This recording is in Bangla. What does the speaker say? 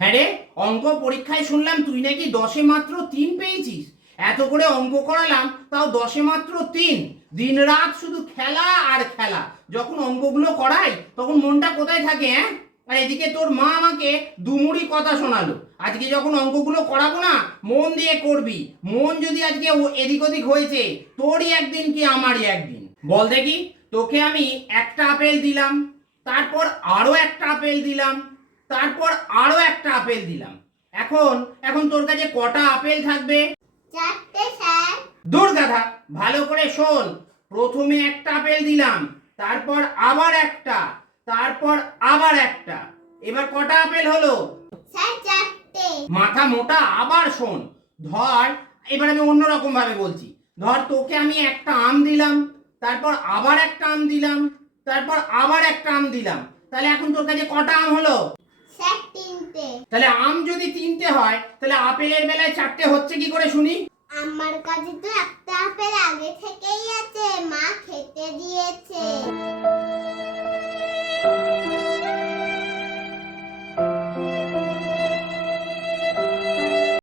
হ্যাঁ রে, অঙ্ক পরীক্ষায় শুনলাম তুই নাকি 10-এ মাত্র 3 পেয়েছিস। এত করে অঙ্ক করালাম তাও 10-এ মাত্র 3। দিন রাত শুধু খেলা আর খেলা। যখন অঙ্কগুলো করাই তখন মনটা কোথায় থাকে? হ্যাঁ, আর এদিকে তোর মা আমাকে দুমুড়ি কথা শোনালো। আজকে যখন অঙ্কগুলো করাবো না, মন দিয়ে করবি। মন যদি আজকে এদিক ওদিক হয়েছে, তোরই একদিন কি আমারই একদিন। বল দেখি, তোকে আমি একটা আপেল দিলাম, তারপর আরো একটা আপেল দিলাম, তারপর আরো একটা আপেল দিলাম। এখন এখন তোর কাছে কটা আপেল থাকবে? 4টে স্যার। দূর গাধা, ভালো করে শোন। প্রথমে একটা আপেল দিলাম, তারপর আবার একটা, তারপর আবার একটা। এবার কটা আপেল হলো? স্যার 4টে। মাথা মোটা, আবার শোন। ধর, এবার আমি অন্যরকম ভাবে বলছি। ধর, তোকে আমি একটা আম দিলাম, তারপর আবার একটা আম দিলাম, তারপর আবার একটা আম দিলাম। তাহলে এখন তোর কাছে কটা আম হলো? স্যার 3টে। তাহলে আম যদি 3টে হয়, তাহলে আপেলের বেলায় 4টে হচ্ছে কি করে শুনি? আমার কাছে তো একটা আপেল আগে থেকেই আছে, মা খেতে দিয়েছে।